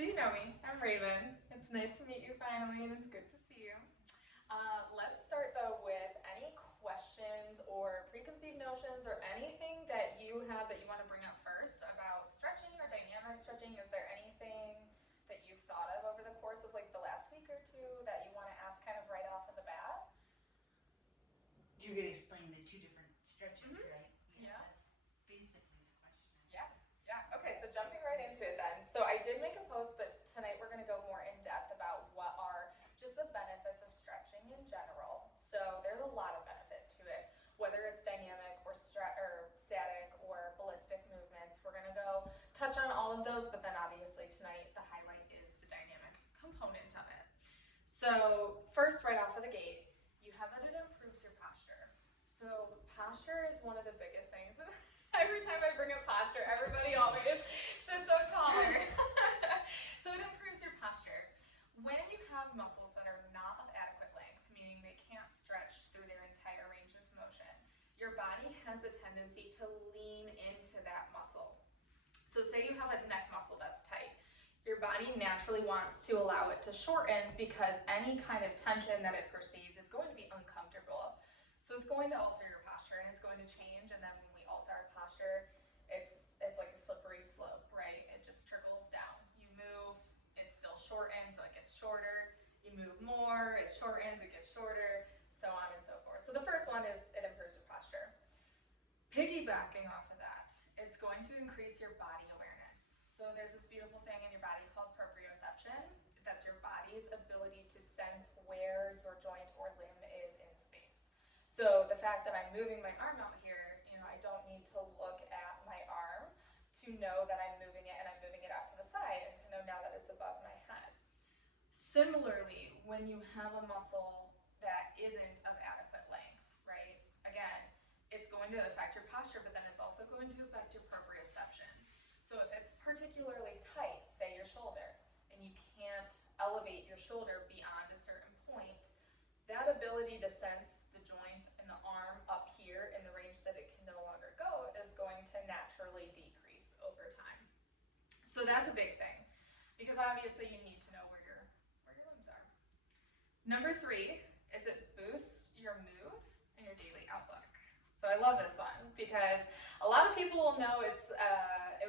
So you know me, I'm Raven. It's nice to meet you finally, and it's good to see you. Let's start though with any questions or preconceived notions or anything that you have that you want to bring up first about stretching or dynamic stretching. Is there anything that you've thought of over the course of like the last week or two that you want to ask kind of right off of the bat? You're going to explain the two different stretches, right? Yeah. That's basically the question. Yeah. Okay, so jumping right into it then. So I did make a post, but tonight we're going to go more in depth about what are just the benefits of stretching in general. So there's a lot of benefit to it, whether it's dynamic or static or ballistic movements. We're going to go touch on all of those, but then obviously tonight the highlight is the dynamic component of it. So first, right off of the gate, you have that it improves your posture. So posture is one of the biggest things. Every time I bring up posture, everybody always sits up taller. So it improves your posture. When you have muscles that are not of adequate length, meaning they can't stretch through their entire range of motion, your body has a tendency to lean into that muscle. So say you have a neck muscle that's tight. Your body naturally wants to allow it to shorten because any kind of tension that it perceives is going to be uncomfortable. So it's going to alter your posture and it's going to change, and then when we alter our posture, it's like a slippery slope, right? It just trickles down. You move, it still shortens, so it gets shorter. You move more, it shortens, it gets shorter, so on and so forth. So the first one is it improves your posture. Piggybacking off of that, it's going to increase your body awareness. So there's this beautiful thing in your body called proprioception. That's your body's ability to sense where your joint or limb is in space. So the fact that I'm moving my arm out here, I don't need to look at my arm to know that I'm moving it and I'm moving it out to the side and to know now that it's above my head. Similarly, when you have a muscle that isn't of adequate length, right? Again, it's going to affect your posture, but then it's also going to affect your proprioception. So if it's particularly tight, say your shoulder, and you can't elevate your shoulder beyond a certain point, that ability to sense the joint and the arm up here in the range that it can no longer go is going to naturally decrease over time. So that's a big thing, because obviously you need to know where your limbs are. Number 3 is it boosts your mood and your daily outlook. So I love this one because a lot of people will know it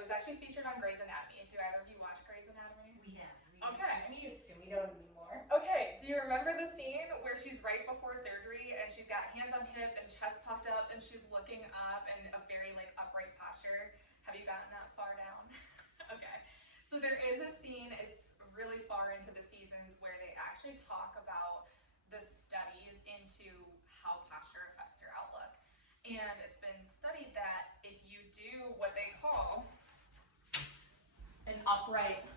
was actually featured on Grey's Anatomy. Do either of you watch Grey's Anatomy? We have. Okay. We used to. We don't anymore. Okay, do you remember the scene where she's right before surgery and she's got hands on hip and chest puffed up and she's looking up in a very upright posture? Have you gotten that far down? Okay, so there is a scene, it's really far into the seasons, where they actually talk about the studies into how posture affects your outlook. And it's been studied that if you do what they call an upright,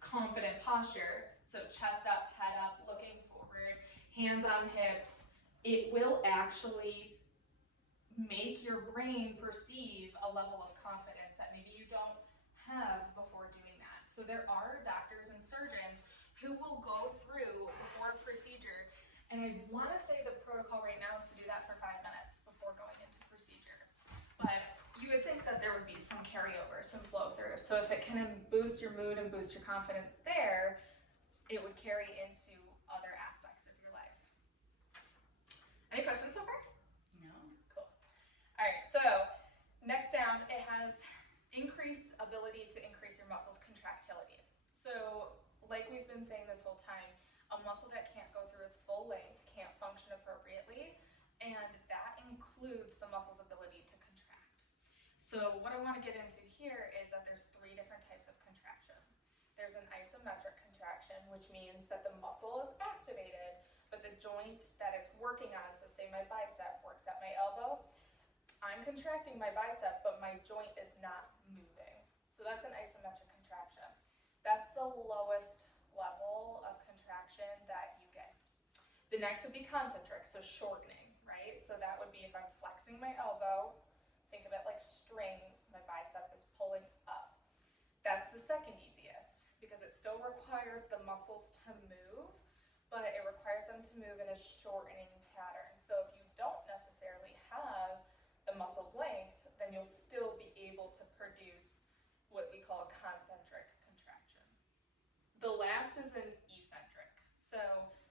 confident posture, so chest up, head up, looking forward, hands on hips, it will actually make your brain perceive a level of confidence that maybe you don't have before doing that. So there are doctors and surgeons who will go through before a procedure, and I want to say the protocol right now is to do that for 5 minutes before going into procedure. But you would think that there would be some carryover, some flow through. So if it can boost your mood and boost your confidence there, it would carry into other aspects of your life. Any questions so far? No. Cool. All right, so next down, it has increased ability to increase your muscles' contractility. So like we've been saying this whole time, a muscle that can't go through its full length can't function appropriately, and that includes the muscle's ability to contract. So what I want to get into here is that there's 3 different types of contraction. There's an isometric contraction, which means that the muscle is activated, but the joint that it's working on, so say my bicep works at my elbow, I'm contracting my bicep, but my joint is not moving. So that's an isometric contraction. That's the lowest level of contraction that you get. The next would be concentric, so shortening, right? So that would be if I'm flexing my elbow, think of it like strings, my bicep is pulling up. That's the second easiest because it still requires the muscles to move, but it requires them to move in a shortening pattern. So if you don't necessarily have the muscle length, then you'll still be able to produce what we call a concentric contraction. The last is an eccentric. So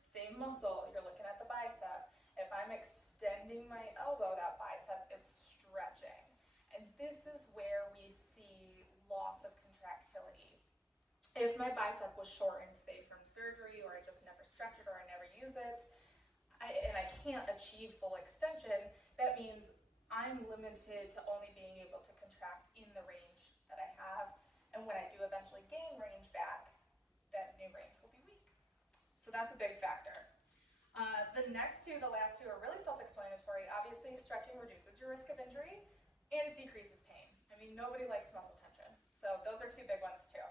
same muscle, you're looking at the bicep. If I'm extending my elbow, that bicep is stretching. And this is where we see loss of contractility. If my bicep was shortened, say from surgery, or I just never stretch it or I never use it, and I can't achieve full extension, that means I'm limited to only being able to contract in the range that I have. And when I do eventually gain range back, that new range will be weak. So that's a big factor. The last two are really self-explanatory. Obviously, stretching reduces your risk of injury and it decreases pain. I mean, nobody likes muscle tension. So those are two big ones too.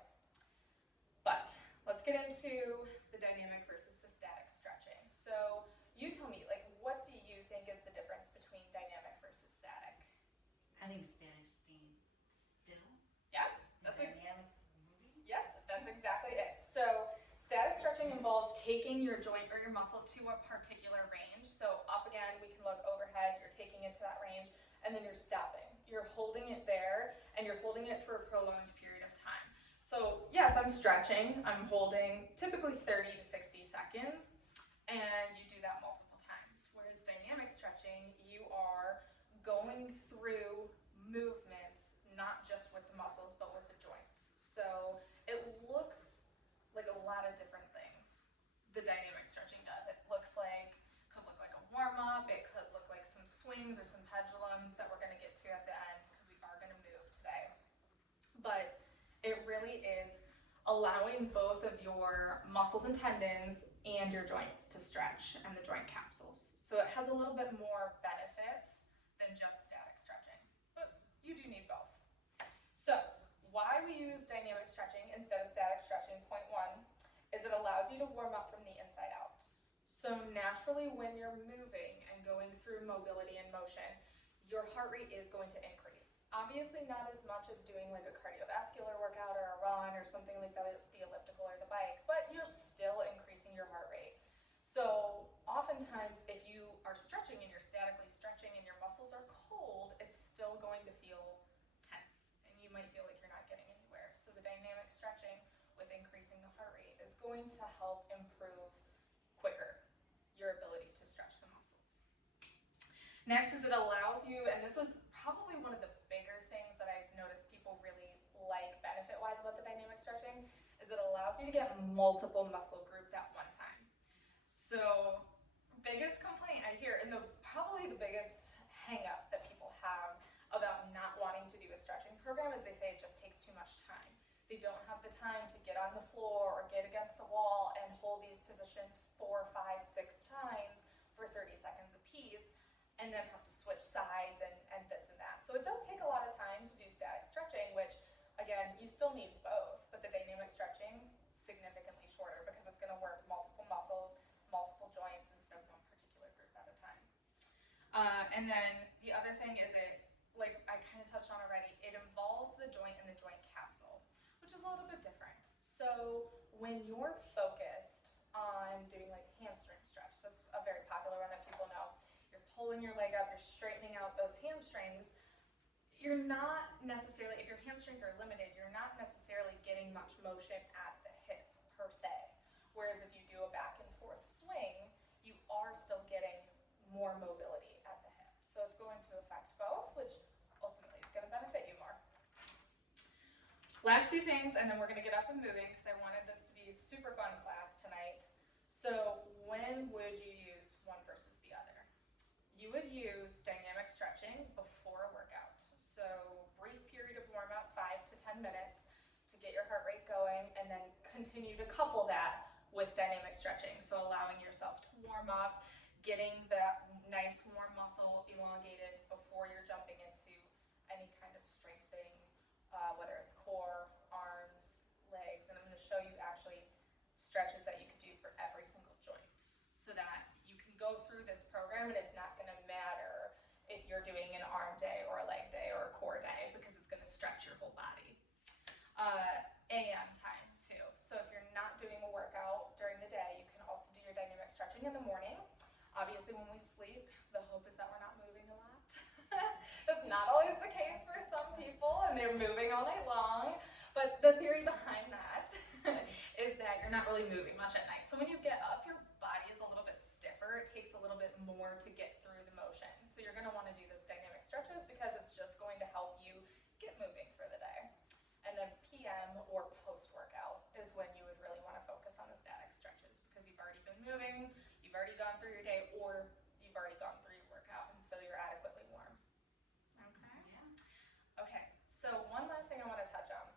But let's get into the dynamic versus the static stretching. So you tell me, like, what do you think is the difference between dynamic versus static? I think static's being still. Yeah, That's dynamics is moving. Yes, that's exactly it. So static stretching involves taking your joint or your muscle to a particular range. So up again, we can look overhead, you're taking it to that range, and then you're stopping. You're holding it there, and you're holding it for a prolonged period of time. So yes, I'm stretching, I'm holding typically 30 to 60 seconds, and you do that multiple times. Whereas dynamic stretching, you are going through movements, not just with the muscles, but with the joints. So it looks like a lot of different things the dynamic stretching does. It could look like a warm-up, it could look like some swings or some pendulums that we're gonna get to at the end, because we are gonna move today. But it really is allowing both of your muscles and tendons and your joints to stretch and the joint capsules. So it has a little bit more benefit than just static stretching, but you do need both. So why we use dynamic stretching instead of static stretching, point one, is it allows you to warm up from the inside out. So naturally when you're moving and going through mobility and motion, your heart rate is going to increase. Obviously not as much as doing like a cardiovascular workout or a run or something like that, the elliptical or the bike, but you're still increasing your heart rate. So oftentimes if you are stretching and you're statically stretching and your muscles are cold, it's still going to feel tense and you might feel like you're not getting anywhere. So the dynamic stretching with increasing the heart rate is going to help improve quicker your ability to stretch the muscles. Next is it allows you, and this is probably one of the bigger things that I've noticed people really like benefit-wise about the dynamic stretching, is it allows you to get multiple muscle groups at one time. So biggest complaint I hear, and probably the biggest hang-up that people have about not wanting to do a stretching program is they say it just takes too much time. They don't have the time to get on the floor or get against the wall and hold these positions 4, 5, 6 times for 30 seconds apiece, and then have to switch sides and this and that. So it does take a lot of time to do static stretching, which again, you still need both, but the dynamic stretching significantly shorter because it's gonna work multiple muscles, multiple joints instead of one particular group at a time. And then the other thing is like I kind of touched on already, it involves the joint and the joint capsule, which is a little bit different. So when you're focused on doing like hamstring stretch, that's a very popular one that people know. You're pulling your leg up, you're straightening out those hamstrings. You're not necessarily, if your hamstrings are limited, you're not necessarily getting much motion at the hip per se. Whereas if you do a back and forth swing, you are still getting more mobility at the hip. So it's going to affect both, which ultimately is going to benefit you more. Last few things, and then we're going to get up and moving because I wanted this to be a super fun class tonight. So when would you use one versus the other? You would use dynamic stretching before a workout. So brief period of warm up, 5 to 10 minutes to get your heart rate going, and then continue to couple that with dynamic stretching. So allowing yourself to warm up, getting that nice warm muscle elongated before you're jumping into any kind of strengthening, whether it's core, arms, legs, and I'm going to show you actually stretches that you could do for every single joint so that you can go through this program and it's not going to matter if you're doing an arm day or a leg day or a core day because it's going to stretch your whole body. AM time too. So if you're not doing a workout during the day, you can also do your dynamic stretching in the morning. Obviously when we sleep, the hope is that we're not moving a lot. That's not always the case for some people and they're moving all night long. But the theory behind that is that You're not really moving much at night. So when you get up, your body is a little bit stiffer. It takes a little bit more to get through the motion. So you're going to want to do those dynamic stretches because it's just going to help you get moving for the day. And then PM or post-workout is when you would really want to focus on the static stretches because you've already been moving, you've already gone through your day, or you've already gone through your workout, and so you're adequately warm. Okay? Yeah. Okay, so one last thing I want to touch on.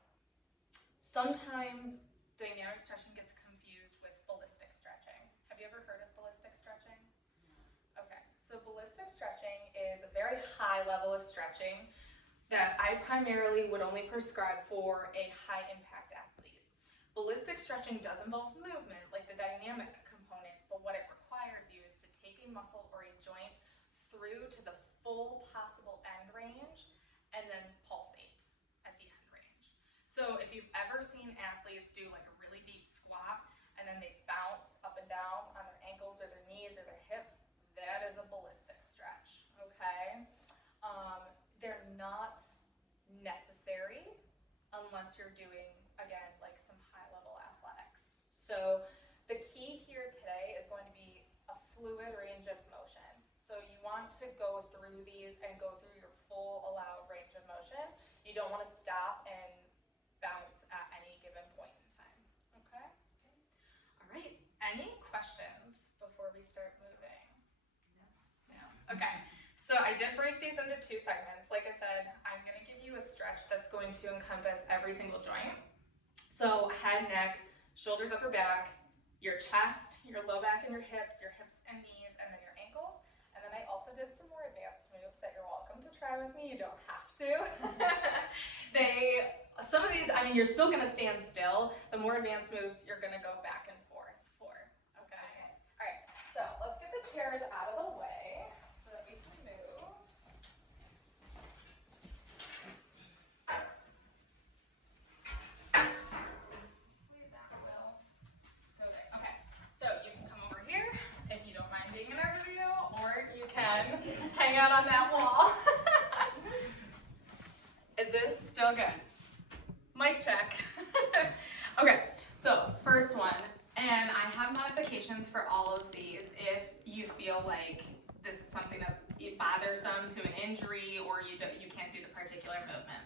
Sometimes dynamic stretching gets confused with ballistic stretching. Have you ever heard of ballistic stretching? Okay, so ballistic stretching is a very high level of stretching that I primarily would only prescribe for a high impact athlete. Ballistic stretching does involve movement, like the dynamic component, but what it requires you is to take a muscle or a joint through to the full possible end range and then pulsate at the end range. So if you've ever seen athletes do like a really deep squat and then they bounce up and down on their ankles or their knees or their hips, that is a ballistic stretch, okay? They're not necessary unless you're doing, again, like some high-level athletics. So the key here today is going to be a fluid range of motion. So you want to go through these and go through your full allowed range of motion. You don't want to stop and bounce at any given point in time, okay? All right, any questions before we start moving? No? Okay. So I did break these into two segments. Like I said, I'm going to give you a stretch that's going to encompass every single joint. So head, neck, shoulders, upper back, your chest, your low back and your hips and knees, and then your ankles. And then I also did some more advanced moves that you're welcome to try with me. You don't have to. Some of these, I mean, you're still going to stand still. The more advanced moves, you're going to go back and forth for. Okay? All right. So let's get the chairs out of the way. Hang out on that wall. Is this still good? Mic check. Okay, so first one, and I have modifications for all of these if you feel like this is something that's bothersome to an injury or you can't do the particular movement.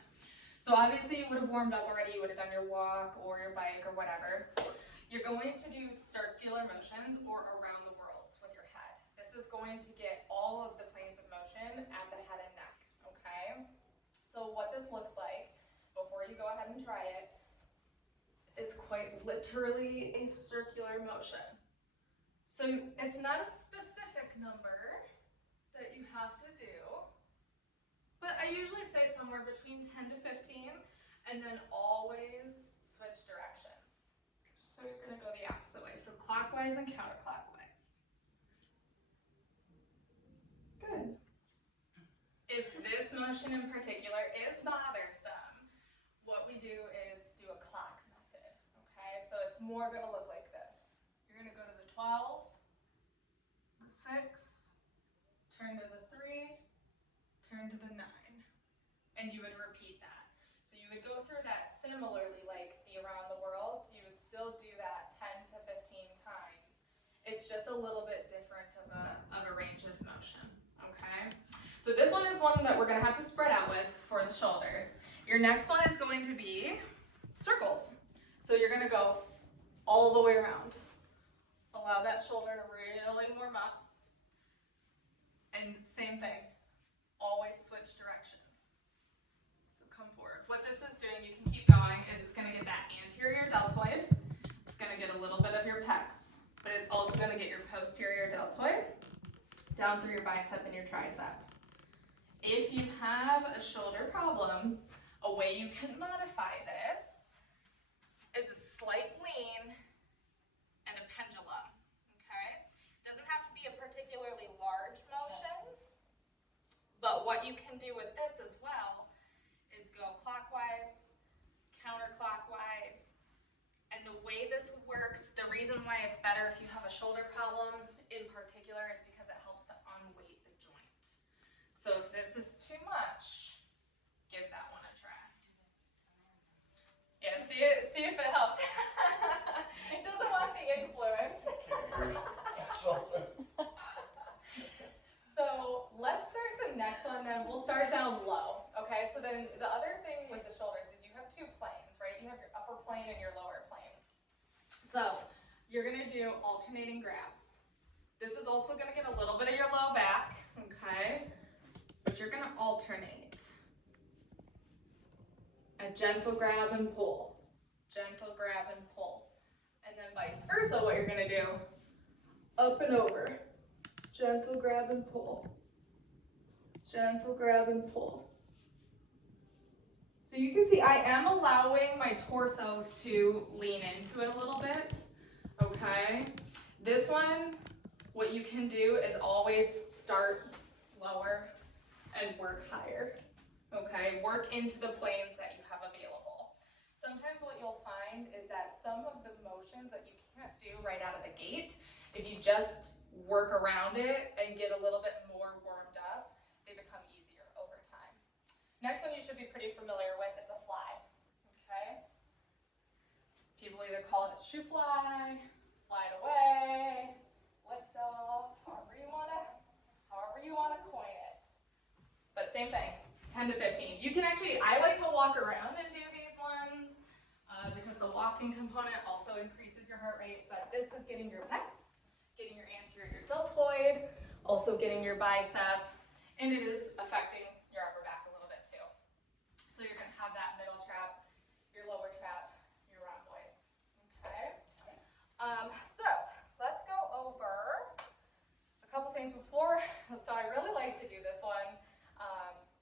So obviously you would have warmed up already, you would have done your walk or your bike or whatever. You're going to do circular motions or around the worlds with your head. This is going to get all of the planes of motion at the head and neck, okay? So what this looks like, before you go ahead and try it, is quite literally a circular motion. So it's not a specific number that you have to do, but I usually say somewhere between 10 to 15, and then always switch directions. So you're gonna go the opposite way, so clockwise and counterclockwise. Good. If this motion in particular is bothersome, what we do is do a clock method, okay? So it's more gonna look like this. You're gonna go to the 12, the 6, turn to the 3, turn to the 9, and you would repeat that. So you would go through that similarly like the around the world, so you would still do that 10 to 15 times. It's just a little bit different of a range of motion, okay? So this one is one that we're gonna have to spread out with for the shoulders. Your next one is going to be circles. So you're gonna go all the way around. Allow that shoulder to really warm up. And same thing, always switch directions. So come forward. What this is doing, you can keep going, is it's gonna get that anterior deltoid. It's gonna get a little bit of your pecs, but it's also gonna get your posterior deltoid down through your bicep and your tricep. If you have a shoulder problem, a way you can modify this is a slight lean and a pendulum, okay? Doesn't have to be a particularly large motion, but what you can do with this as well is go clockwise, counterclockwise, and the way this works, the reason why it's better if you have a shoulder problem in particular is because it helps to unweight the joint. So if this is too much, give that one a try. Yeah, see if it helps. It doesn't have your upper plane and your lower plane. So you're gonna do alternating grabs. This is also gonna get a little bit of your low back, okay? But you're gonna alternate. A gentle grab and pull. Gentle grab and pull. And then vice versa, what you're gonna do, up and over. Gentle grab and pull. Gentle grab and pull. So you can see I am allowing my torso to lean into it a little bit, okay? This one, what you can do is always start lower and work higher, okay? Work into the planes that you have available. Sometimes what you'll find is that some of the motions that you can't do right out of the gate, if you just work around it and get a little bit more warmed up, they become easier over time. Next one you should be pretty familiar with, it's a fly, okay? People either call it shoe fly, fly it away, lift off, however you wanna coin it. But same thing, 10 to 15. You can actually, I like to walk around and do these ones because the walking component also increases your heart rate, but this is getting your pecs, getting your anterior deltoid, also getting your bicep, and it is affecting your upper back a little bit too. So you're gonna have that middle trap, your lower trap, your rhomboids, okay? So let's go over a couple things before. So I really like to do this one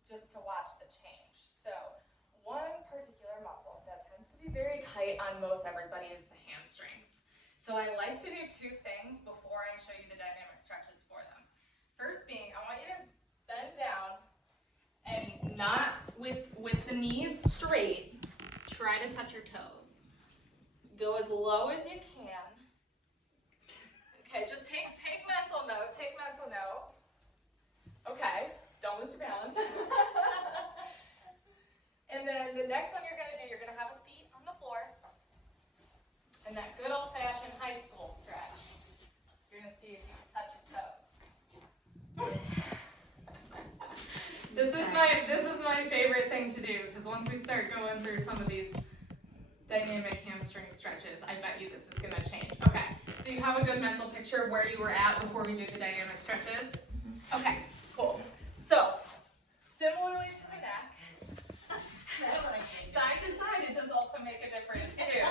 just to watch the change. So one particular muscle that tends to be very tight on most everybody is the hamstrings. So I like to do two things before I show you the dynamic stretches for them. First being, I want you to bend down and not with the knees straight, try to touch your toes. Go as low as you can. Okay, just take mental note, Okay, don't lose your balance. And then the next one you're gonna have a seat on the floor. And that good old-fashioned high school stretch. You're gonna see if you can touch your toes. This is my favorite thing to do, because once we start going through some of these dynamic hamstring stretches, I bet you this is gonna change. Okay, so you have a good mental picture of where you were at before we did the dynamic stretches? Okay, cool. So, similarly to the neck, side to side, it does also make a difference too.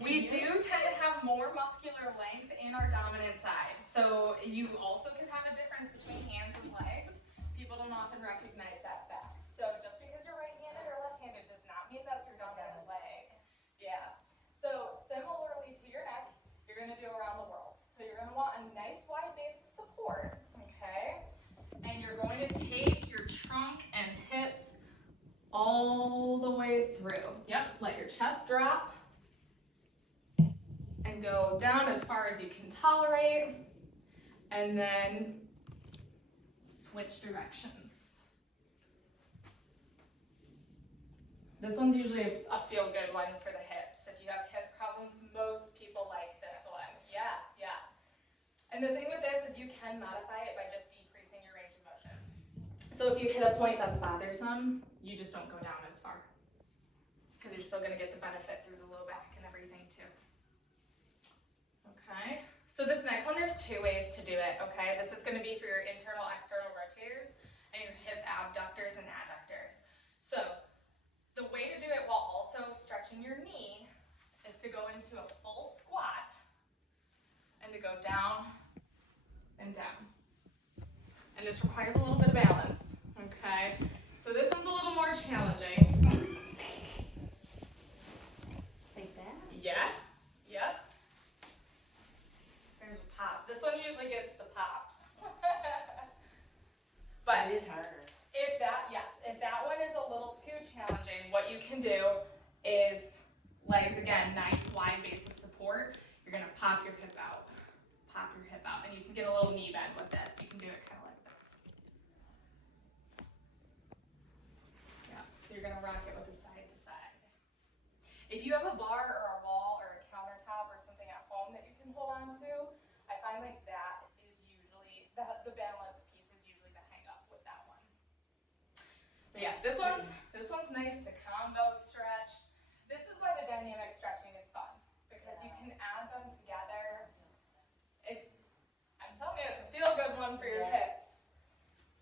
We do tend to have more muscular length in our dominant side. So you also can have a difference between hands and legs. People don't often recognize that fact. So just because you're right-handed or left-handed does not mean that's your dominant leg. Yeah. So similarly to your neck, you're gonna do around the world. So you're gonna want a nice wide base of support, okay? And you're going to take your trunk and hips all the way through. Yep, let your chest drop and go down as far as you can tolerate, and then switch directions. This one's usually a feel-good one for the hips. If you have hip problems, most people like this one. Yeah. And the thing with this is you can modify it by just decreasing your range of motion. So if you hit a point that's bothersome, you just don't go down as far, because you're still going to get the benefit through the low back and everything too. Okay, so this next one, there's two ways to do it, okay? This is going to be for your internal, external rotators and your hip abductors and adductors. So the way to do it while also stretching your knee is to go into a full squat and to go down and down. And this requires a little bit of balance, okay? So this one's a little more challenging. Like that? Yeah, yep. There's a pop. This one usually gets the pops. But It is harder. if that one is a little too challenging, what you can do is legs again, nice wide base of support. You're gonna pop your hip out, and you can get a little knee bend with this. You can do it kind of like this. Yeah, so you're gonna rock it with the side to side. If you have a bar or a wall or a countertop or something at home that you can hold on to, I find like that is usually, the balance piece is usually the hang up with that one. But yeah, this one's nice to combo stretch. This is why the dynamic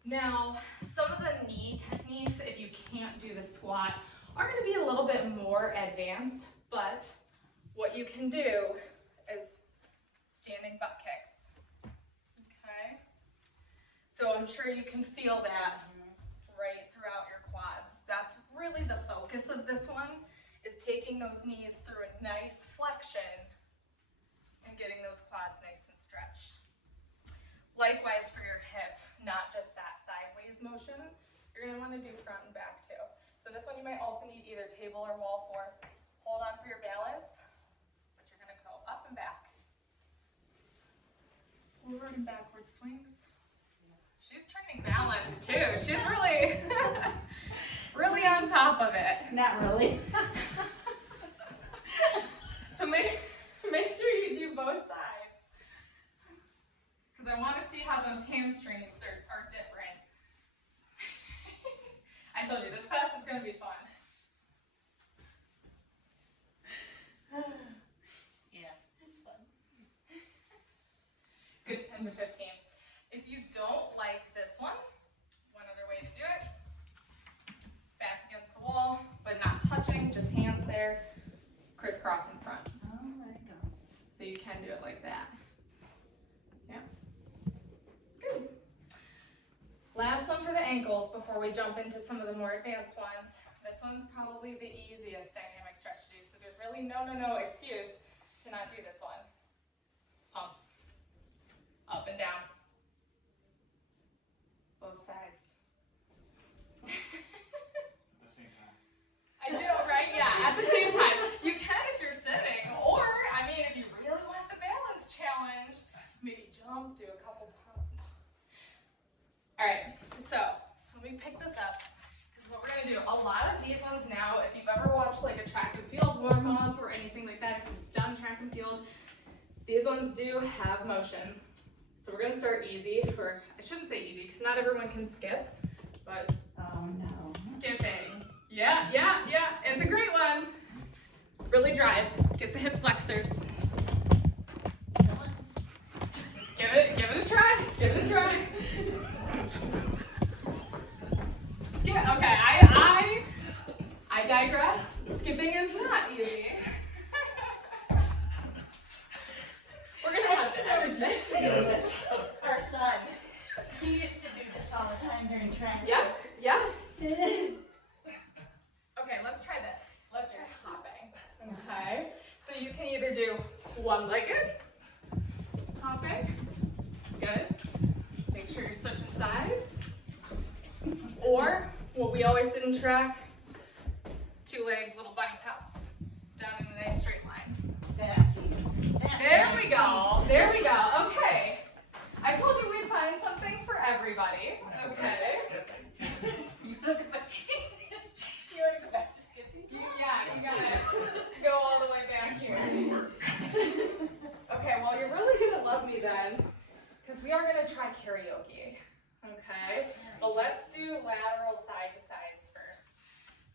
Now, some of the knee techniques, if you can't do the squat, are going to be a little bit more advanced, but what you can do is standing butt kicks. Okay? So I'm sure you can feel that right throughout your quads. That's really the focus of this one, is taking those knees through a nice flexion and getting those quads nice and stretched. Likewise for your hip, not just that sideways motion. You're going to want to do front and back too. So this one you might also need either table or wall for. Hold on for your balance, but you're going to go up and back. Forward and backward swings. She's training balance too. She's really, really on top of it. Not really. So make sure you do both sides, because I want to see how those hamstrings are different. I told you, this class is going to be fun. Yeah, it's fun. Good 10 to 15. If you don't like this one other way to do it, back against the wall, but not touching, just hands there, crisscross in front. Oh, let it go. So you can do it like that. Yeah. Good. Last one for the ankles before we jump into some of the more advanced ones. This one's probably the easiest dynamic stretch to do, so there's really no excuse to not do this one. Pumps. Up and down. Both sides. At the same time. I do, right? Yeah, at the same time. You can if you're sitting, or, I mean, if you really want the balance challenge, maybe jump, do a couple pumps. All right, so let me pick this up, because what we're gonna do, a lot of these ones now, if you've ever watched like a track and field warm-up or anything like that, if you've done track and field, these ones do have motion. So we're gonna start easy, or I shouldn't say easy, because not everyone can skip, but Oh no. skipping. Yeah, it's a great one. Really drive, get the hip flexors. Give it a try, Skip, okay, I digress. Skipping is not easy. We're gonna have to edit this. Our son, he used to do this all the time during track. Yes, yeah. Okay, let's try this. Let's try hopping. Okay, so you can either do one-legged hopping. Good. Make sure you're switching sides. Or what we always did in track, two-leg little bunny hops down in a nice straight line. That's easy. There we go. There we go. Okay. I told you we'd find something for everybody. Okay. You want to go back to skipping? You gotta go all the way back here. Okay, well, you're really gonna love me then, because we are gonna try karaoke. Okay? But let's do lateral side to sides first.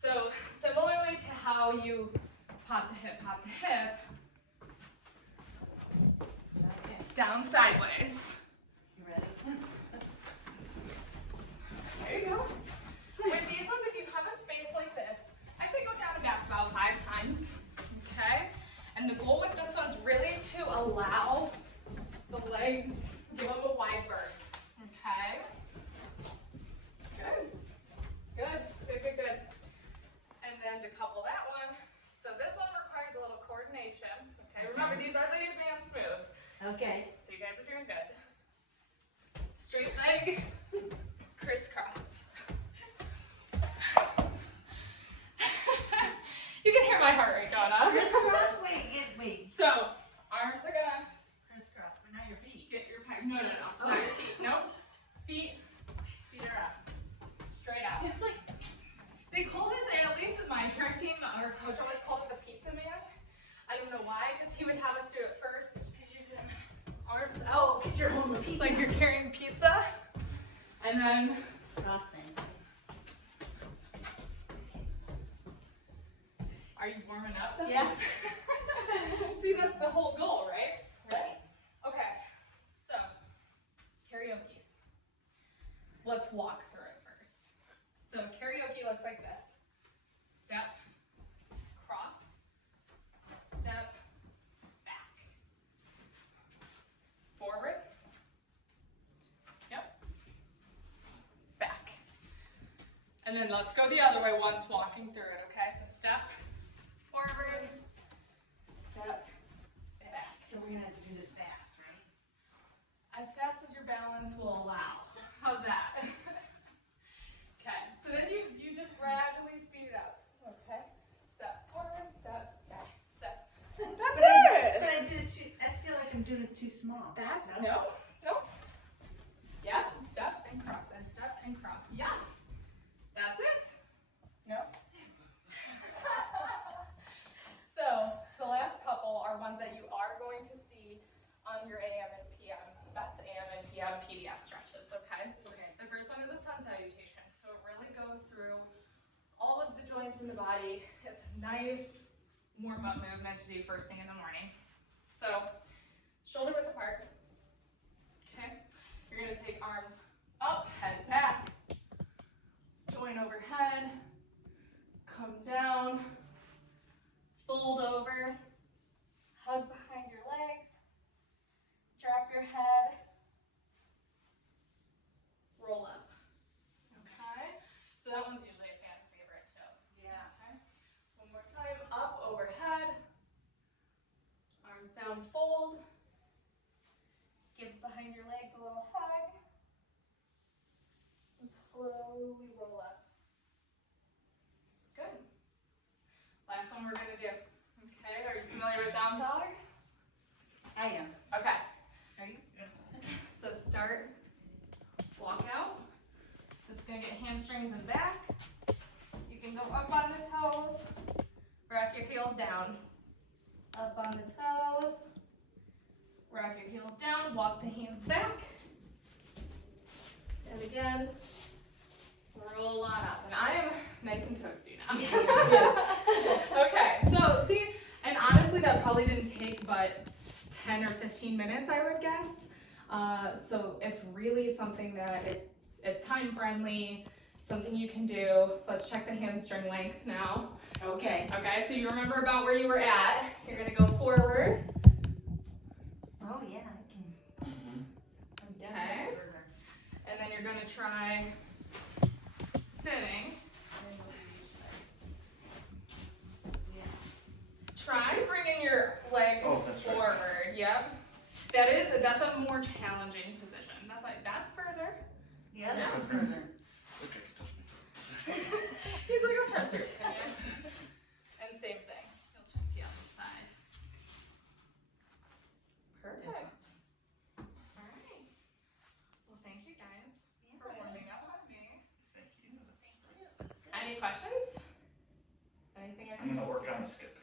So similarly to how you pop the hip, Okay. down sideways. You ready? There you go. With these ones, if you have a space like this, I say go down and back about 5 times. Okay? And the goal with this one's really to allow the legs, give them a wide berth. Okay? Good. And then to couple that one, so this one requires a little coordination. Okay? Remember, these are the advanced moves. Okay. So you guys are doing good. Straight leg, crisscross. You can hear my heart rate going up. Crisscross, wait. So, arms are gonna Crisscross, but not your feet. get your pack. No. Not your feet. Nope. Feet Feet are up. straight out. It's like, They call this, at least in my track team, our coach always called it the pizza man. I don't know why, because he would have us do it first. Because you can arms out, because you're holding the pizza. like you're carrying pizza, and then Crossing. are you warming up? Yeah. See, that's the whole goal, right? Right. Okay, so karaoke's. Let's walk. And then let's go the other way once walking through it, okay? So step forward, step back. So we're gonna do this fast, right? As fast as your balance will allow. How's that? Okay, so then you just gradually speed it up, okay? Step forward, step back, step. That's it! But I did it too, I feel like I'm doing it too small. That's, no. Yeah, step and cross, and step and cross. Yes! That's it. No. So, the last couple are ones that you are going to see on your AM and PM, best AM and PM PDF stretches, okay? Okay. The first one is a sun salutation. So it really goes through all of the joints in the body. It's a nice warm-up movement to do first thing in the morning. So, shoulder width apart. Okay? You're going to take arms up, head back, join overhead, come down, fold over, hug behind your legs, drop your head, roll up. Okay? So that one's usually a fan favorite too. Yeah. Okay? One more time, up, overhead, arms down, fold, give behind your legs a little hug, and slowly roll up. Good. Last one we're gonna do. Okay, are you familiar with down dog? I am. Okay, Are you? so start, walk out. This is gonna get hamstrings and back. You can go up on the toes, rock your heels down. Up on the toes, rock your heels down, walk the hands back. And again, roll on up. And I am nice and toasty now. Yeah, you too. Okay, so see, and honestly that probably didn't take but 10 or 15 minutes, I would guess. So it's really something that is time friendly, something you can do. Let's check the hamstring length now. Okay. Okay, so you remember about where you were at. You're gonna go forward. Oh, yeah, I can. I'm Okay. definitely. And then you're gonna try sitting. Yeah. Try bringing your leg that's right. forward. Yep. That's a more challenging position. That's further. Yeah, that's further. Okay, touch me. He's like, I'll trust her. And same thing. He'll check the other side. Perfect. All right. Well, thank you guys for warming up with me. Thank you. Any questions? Anything I I'm can gonna work on the skipping.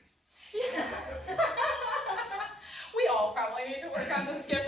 We all probably need to work on the skip